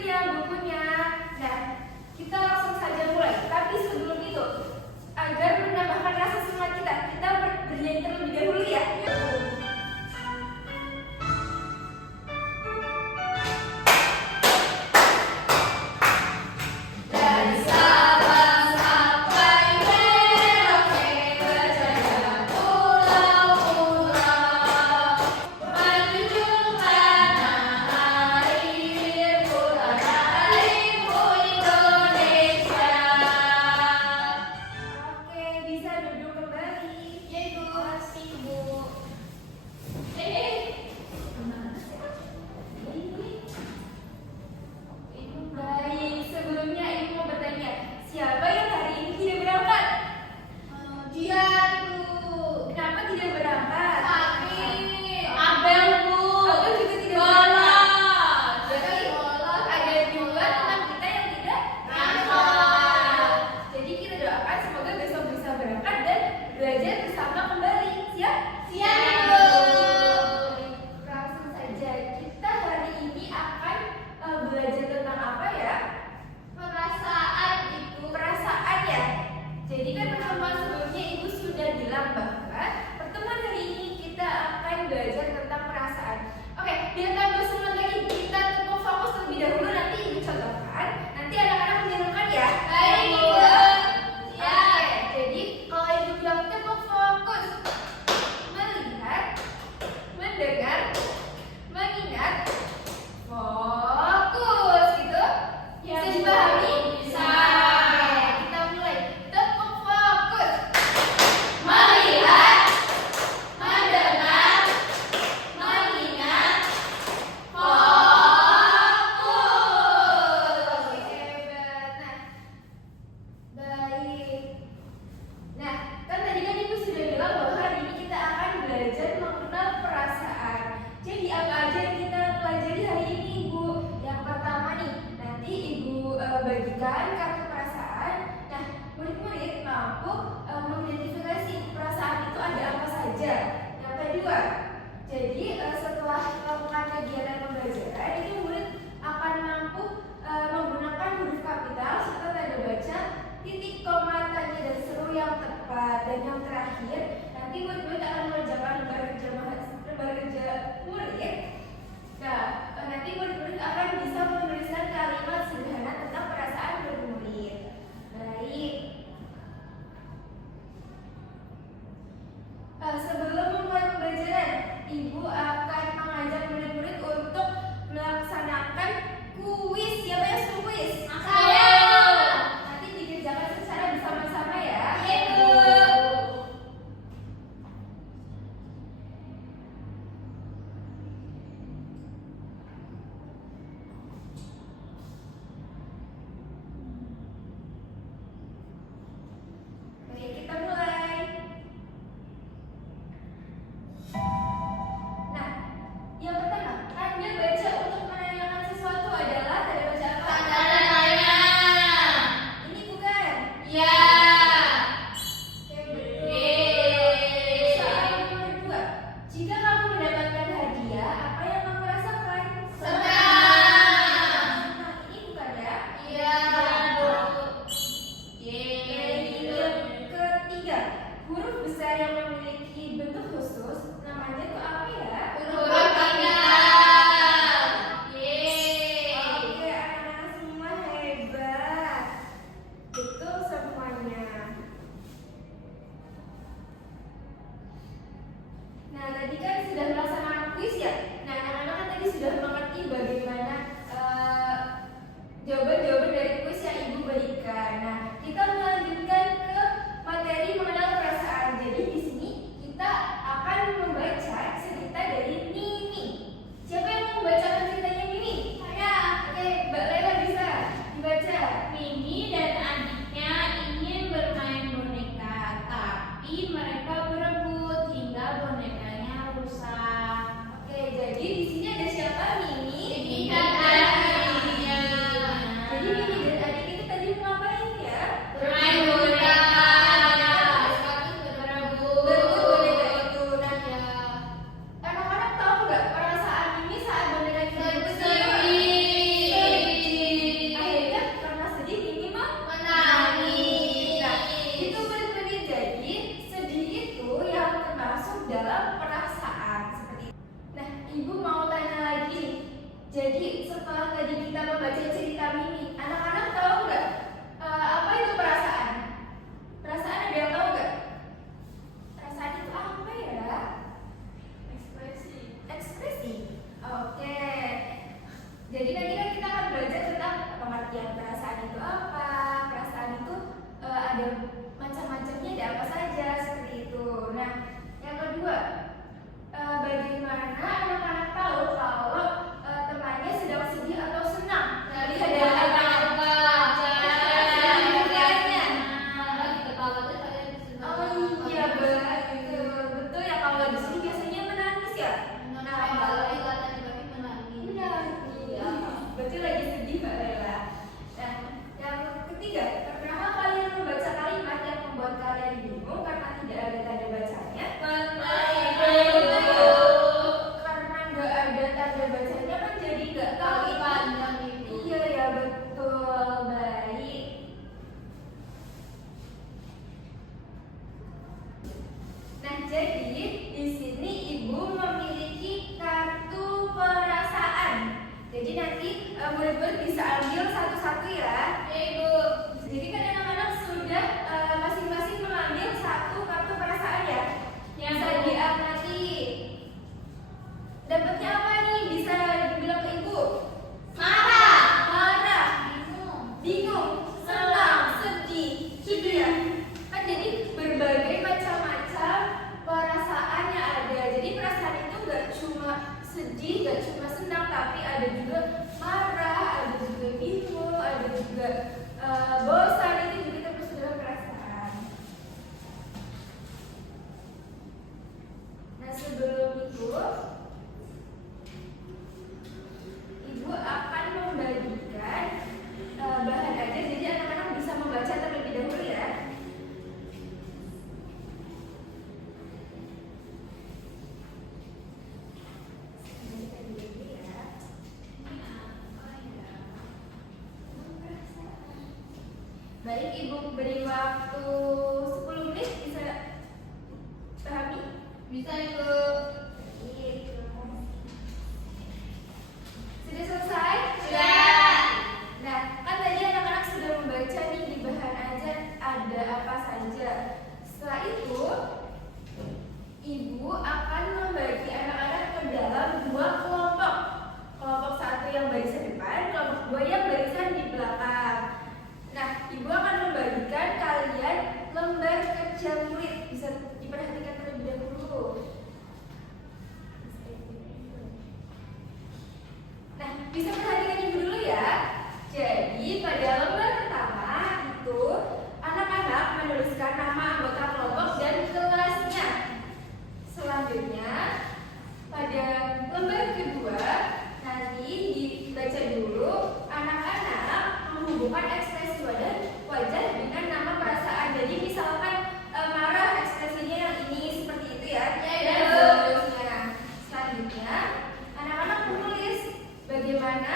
ya bukunya. Nah, kita langsung saja mulai. Tapi sebelum itu, agar menambahkan rasa semangat kita bernyanyi terlebih dahulu ya. Belajar bersama kembali. Siap? Siap, Ibu. Langsung saja, kita hari ini akan belajar tentang apa ya? Perasaan, Ibu. Perasaan ya? Jadi kan pertemuan sebelumnya Ibu sudah bilang bahwa pertemuan hari ini kita akan belajar tentang perasaan. Oke, biar tambah semangat lagi, kita tepuk fokus terlebih dahulu, nanti Ibu contohkan. Nanti anak-anak menyirukan ya. Baik, Ibu. Bagikan kartu perasaan. Nah, murid-murid mampu mengidentifikasi perasaan itu ada apa saja. Yang kedua, jadi setelah melakukan kegiatan pembelajaran, itu murid akan mampu menggunakan huruf kapital serta tanda baca, titik, koma, tanda dan seru yang tepat. Dan yang terakhir, nanti murid-murid akan mengerjakan lembar kerja murid. Nah, nanti murid-murid akan bisa menuliskan kalimat sederhana tentang perasaan murid-murid. Baik. Sebelum memulai pembelajaran, Ibu akan mengajak Baik, Ibu beri waktu 10 menit, bisa pahami? Bisa Ibu. Sudah selesai? Sudah. Nah, kan tadi anak-anak sudah membaca nih di bahan ajar ada apa saja. Setelah itu, Ibu akan membagi anak-anak ke dalam 2 kelompok. Kelompok 1 yang barisan depan, kelompok 2 yang barisan di belakang. Nah, Ibu akan membagikan kalian lembar kerja murid. Bisa diperhatikan terlebih dahulu. Nah, bisa perhatikan Ibu dulu ya. Jadi, pada lembar pertama itu anak-anak menuliskan nama anggota kelompok dan kelasnya. Selanjutnya, pada lembar kedua nanti dibaca dulu anak-anak menghubungkan ekspresi wajah dengan nama perasaan. Jadi misalkan marah, ekspresinya yang ini seperti itu ya. Dan seterusnya. Selanjutnya, anak-anak menulis bagaimana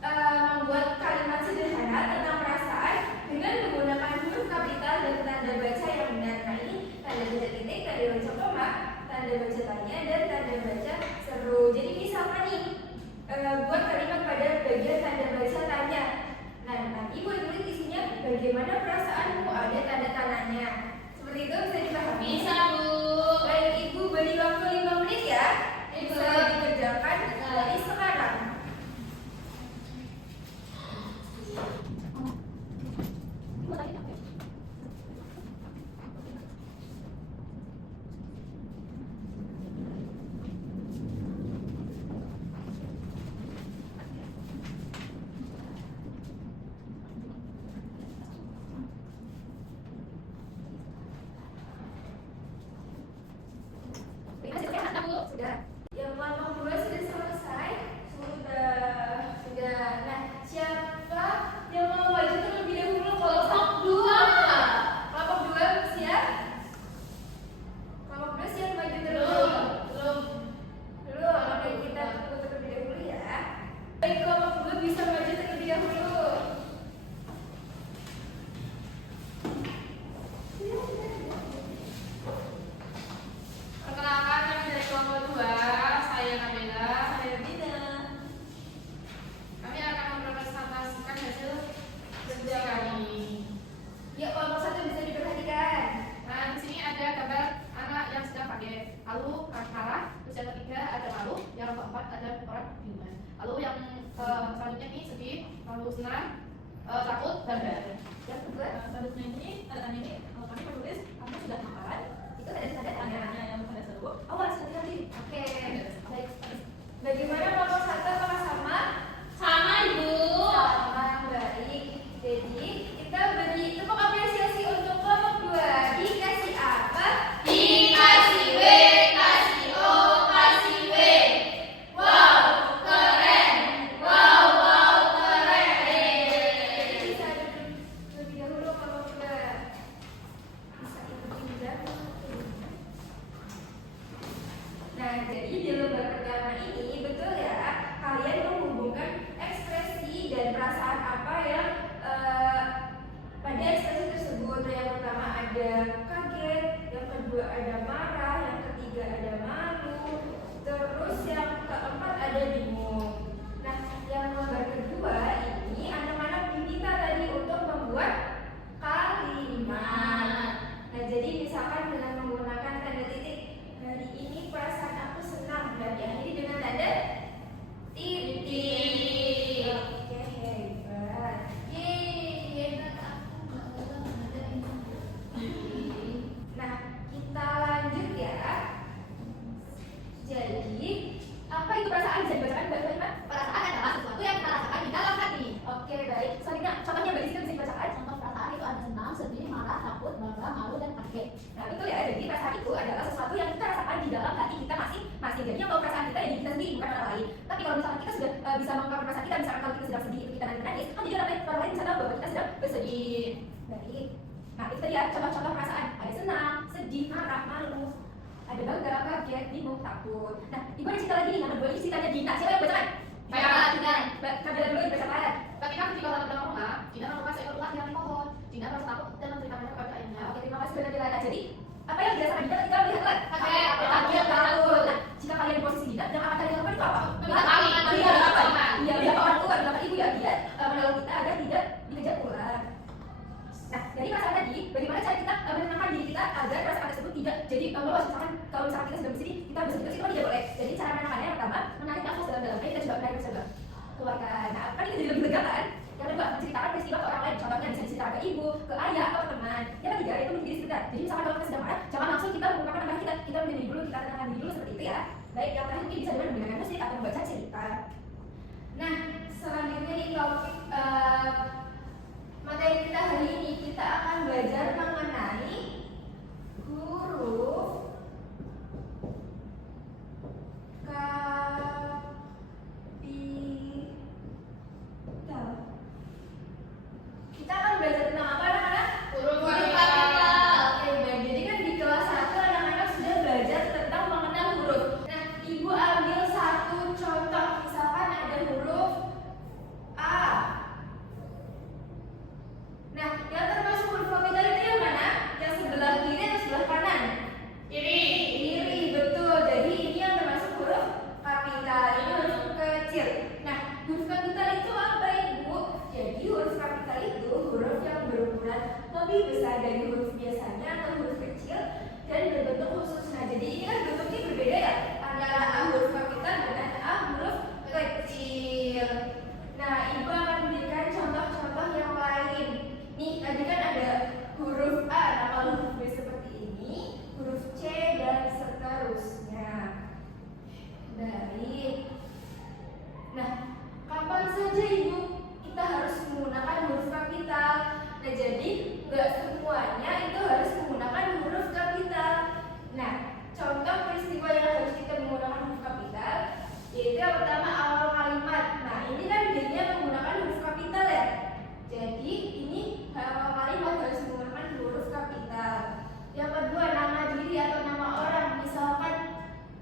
membuat kalimat sederhana tentang perasaan dengan menggunakan huruf kapital dan tanda baca yang benar. Nah, ini tanda baca titik, tanda baca koma, tanda baca tanya, dan tanda baca seru. Jadi misalkan nih, buat kalimat pada bagian tanda baca tanya. Nah, nanti Ibu tulis isinya bagaimana perasaanmu, ada tanda tanyanya. Seperti itu bisa dipahami? Bisa Bu. Baik, Ibu beri waktu 5 menit ya. Ibu. Bisa dikerjakan dari sekarang. Sudah. Yang kelompok 2 sudah selesai? Sudah. Nah, siapa yang mau maju terlebih dahulu? Kelompok 2. Kelompok 2 siap? Kelompok 2 siap maju terlebih dahulu? Belum. Oke, kita tunggu terlebih dahulu ya. Baik, kelompok 2 bisa maju terlebih dahulu. Perkenalkan kami dari kelompok 2, saya Nabila. Saya Bina. Kami akan mempresentasikan hasil kerja kami. Ya, kelompok 1 bisa diperhatikan. Nah, di sini ada gambar anak yang sedang pakai. Lalu marah. Terus yang ketiga ada malu. Yang keempat ada orang bingung. Lalu yang selanjutnya ini sedih, lalu senang, takut, dan bahagia. Yang kedua, Selanjutnya ini tanda tanya ini kalau kami menulis kamu sudah makan itu ada tanda tanya. tanya yang pada seru. Awas hati-hati. Oke. Baik. Bagaimana kelompok 1, apakah sama? Sama Ibu. Sama, baik. Jadi kita beri tepuk apresiasi untuk kelompok 2. Dikasih apa? Dikasih W, kasih O, kasih W. Wow, keren. Wow, keren. Jadi bisa duduk lebih dahulu kelompok 2. Bisa ikuti juga. Nah, jadi di lembar pertama ini betul ya, kalian menghubungkan ekspresi dan perasaan apa yang pada ekspresi tersebut. Yang pertama ada kaget, yang kedua ada marah, yang ketiga ada malu, terus yang keempat ada bingung. Nah, yang lembar kedua ini anak-anak diminta tadi untuk membuat kalimat. Nah, jadi misalkan dengan menggunakan tanda titik, hari ini perasaan aku senang, dan diakhiri dengan tanda titik. Oke, hebat. Yeay. Nah, kita lanjut ya. Jadi, apa itu perasaan? Bisa dibacakan Mbak Fatimah? Perasaan adalah sesuatu yang kita rasakan di dalam hati. Oke, baik. Selanjutnya, contohnya Mbak Rizky bisa dibacakan? Contoh perasaan itu ada senang, sedih, marah, takut, bangga, malu, dan kaget. Nah, betul ya. Jadi perasaan itu adalah sesuatu yang kita rasakan di dalam hati kita masing-masing. Jadi yang tahu perasaan kita ya diri kita sendiri, bukan orang lain. Tapi kalau misalkan kita sudah bisa mengungkapkan perasaan kita, misalkan kalau kita sedang sedih, itu kita nanti nangis, kan jadi orang lain bisa tahu bahwa kita sedang bersedih. Baik. Nah, itu tadi ya contoh-contoh perasaan. Ada senang, sedih, marah, malu, ada bangga, kaget, bingung, takut. Nah, Ibu ada cerita lagi nih, yang kedua ini ceritanya Dina. Siapa yang bacakan? Saya Mbak Kamila dulu yang bacakan. Ketika aku di dalam rumah, Dina menemukan seekor ular di pohon. Dinda merasa takut dan menceritakannya kepada ayahnya. Oke, terima kasih Bunda Milana. Jadi, apa yang dirasakan Dinda ketika melihat lan? Kaget, takut. Nah, jika kalian di posisi Dinda, yang akan kalian lakukan itu apa? Meminta tali, Iya, apa? teman. Iya, minta orang tua, minta ibu ya, biar menolong kita agar tidak dikejar ular. Nah, dari perasaan tadi, bagaimana cara kita menenangkan diri kita agar perasaan tersebut tidak jadi meluas. Misalkan kalau misalkan kita sedang bersedih, kita bersedih itu kan tidak boleh. Jadi cara menenangkannya yang pertama, menarik nafas dalam-dalamnya, kita coba menarik nafas dalam. Keluarkan. Nah, kan kita jadi lebih lega kan? Yang kedua, menceritakan peristiwa ke orang lain. Contohnya bisa diceritakan ke ibu, ke ayah, atau ke teman. Yang ketiga, itu menjadi sebentar. Jadi misalkan kalau kita sedang marah, jangan langsung kita mengungkapkan amarah kita menjadi dulu, kita tenangkan diri dulu seperti itu ya. Baik, yang terakhir mungkin bisa dengan mendengarkan musik atau membaca cerita. Nah, selanjutnya di topik materi kita hari ini, kita akan belajar mengenai huruf kapital. Kita akan belajar tentang apa anak-anak? Huruf kapital. Oke, baik. Jadi kan di kelas 1 anak-anak sudah belajar tentang mengenal huruf. Nah, Ibu ambil satu contoh. Misalkan ada huruf A. Nah, yang termasuk huruf kapital itu yang mana? Yang sebelah kiri atau sebelah kanan? Kiri, betul. Jadi ini yang termasuk huruf kapital. Ini huruf kecil. Nah, huruf kapital itu apa Ibu? Jadi huruf kapital itu huruf yang berukuran lebih besar dari huruf biasanya atau huruf kecil dan berbentuk khusus. Nah, jadi ini kan bentuknya berbeda ya antara A huruf kapital dengan A huruf kecil. Nah, Ibu akan memberikan contoh-contoh yang lain. Nih, tadi kan ada huruf A, nama huruf B seperti ini, huruf C dan seterusnya. Baik. Nah, kapan saja Ibu kita harus menggunakan huruf kapital? Nah, jadi nggak semuanya itu harus menggunakan huruf kapital. Nah, contoh peristiwa yang harus kita menggunakan huruf kapital yaitu yang pertama awal kalimat. Nah, ini kan dia menggunakan huruf kapital ya. Jadi ini awal kalimat harus menggunakan huruf kapital. Yang kedua nama diri atau nama orang, misalkan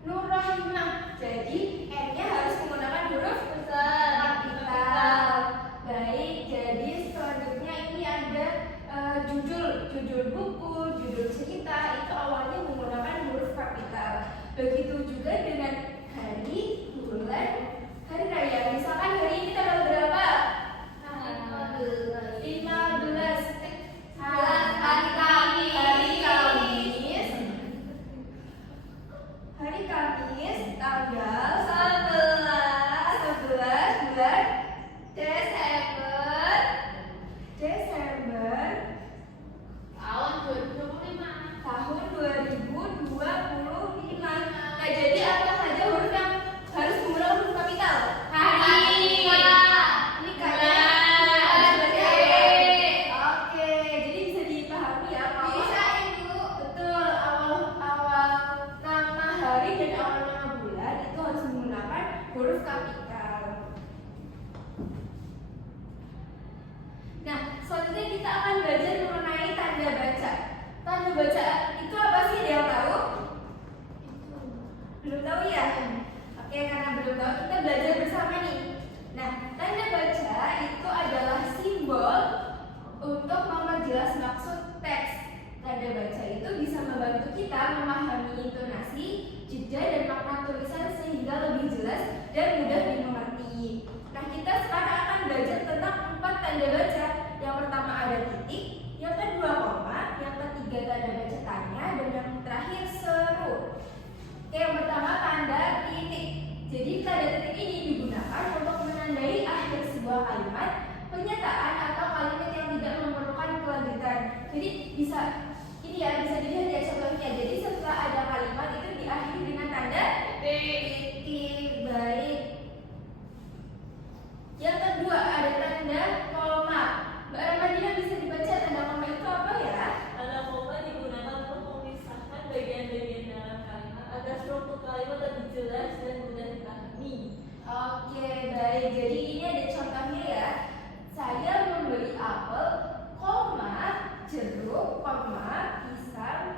Nur Rahimah. Jadi N-nya harus menggunakan huruf kapital. Baik, jadi selanjutnya ini ada judul buku, judul cerita itu awalnya menggunakan huruf kapital. Begitu juga dengan hari, bulan, hari raya. Misalkan hari ini tanggal berapa? 15. Hari Kamis. Hari Kamis tanggal 11 bulan Desember Tahun 2025. tahun 2025. Nah, jadi apa saja huruf yang harus menggunakan huruf kapital? Hari. Ini kalian. Oke, jadi bisa dipahami ya kalau betul awal nama hari dan awal nama bulan itu harus menggunakan huruf kapital. Nah, selanjutnya kita akan belajar mengenai tanda baca. Tanda baca itu apa sih? Ada yang tahu? Belum tahu ya? Oke, karena belum tahu kita belajar bersama nih. Nah, tanda baca itu adalah simbol untuk memperjelas maksud teks. Tanda baca itu bisa membantu kita memahami intonasi, jeda dan makna tulisan sehingga lebih jelas dan mudah dimengerti. Nah, kita sekarang akan belajar tentang 4 tanda baca. Yang pertama ada titik, yang kedua koma, yang ketiga tanda baca tanya, dan yang terakhir seru. Oke, yang pertama tanda titik. Jadi tanda titik ini digunakan untuk menandai akhir sebuah kalimat, pernyataan atau kalimat yang tidak memerlukan kelanjutan. Jadi bisa dilihat ya contohnya. Jadi setelah ada kalimat itu diakhiri dengan tanda titik. Baik. Yang kedua ada tanda koma. Mbak Ramadina bisa dibaca tanda koma itu apa ya? Tanda koma digunakan untuk memisahkan bagian-bagian dalam kalimat agar struktur kalimat lebih jelas dan mudah dipahami. Oke, baik. Jadi ini ada contohnya ya. Saya membeli apel, koma, jeruk, koma, pisang,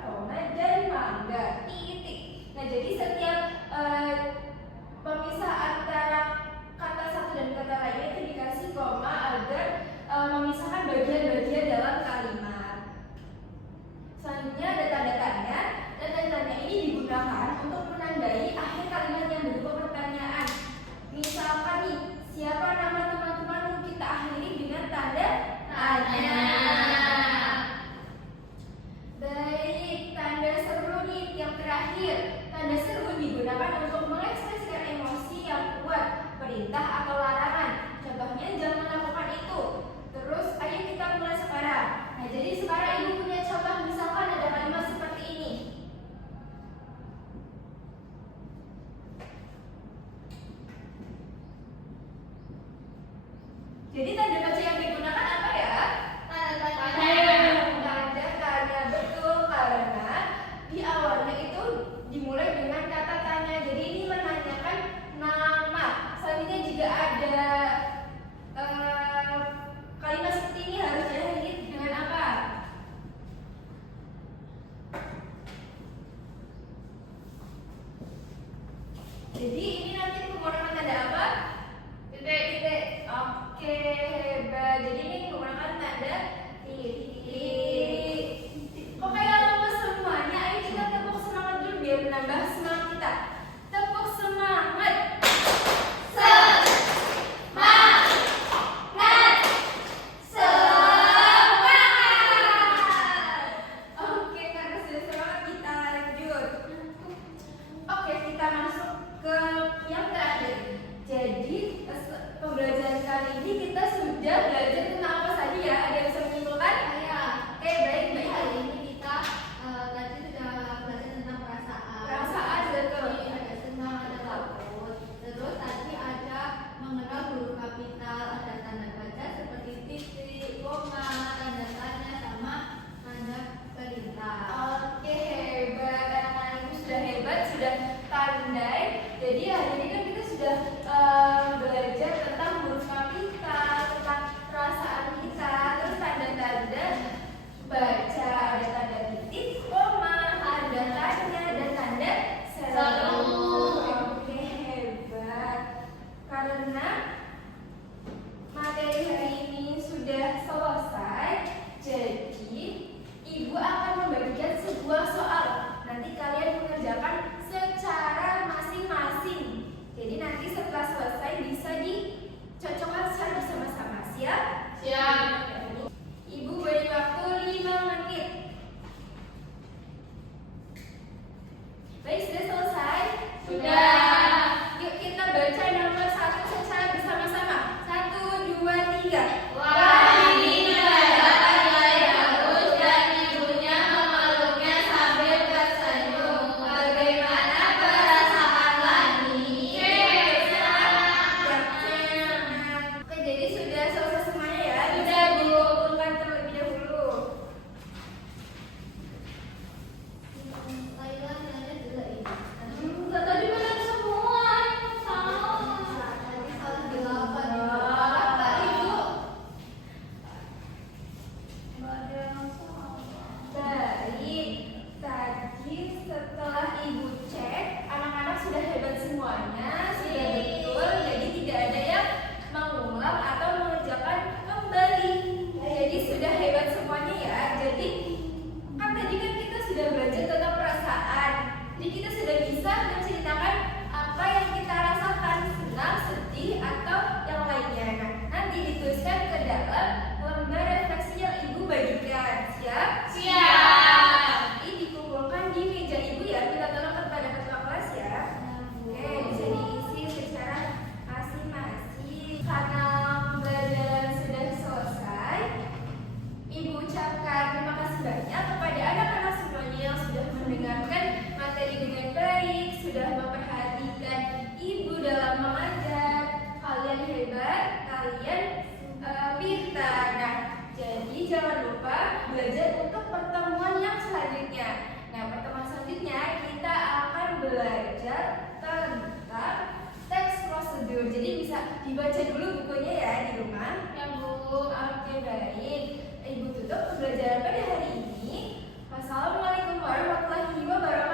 kita. Nah, jadi jangan lupa belajar untuk pertemuan yang selanjutnya. Nah, pertemuan selanjutnya kita akan belajar tentang teks prosedur. Jadi bisa dibaca dulu bukunya ya di rumah. Ya Bu. Oke, baik. Ibu tutup pembelajaran pada hari ini. Wassalamualaikum warahmatullahi wabarakatuh.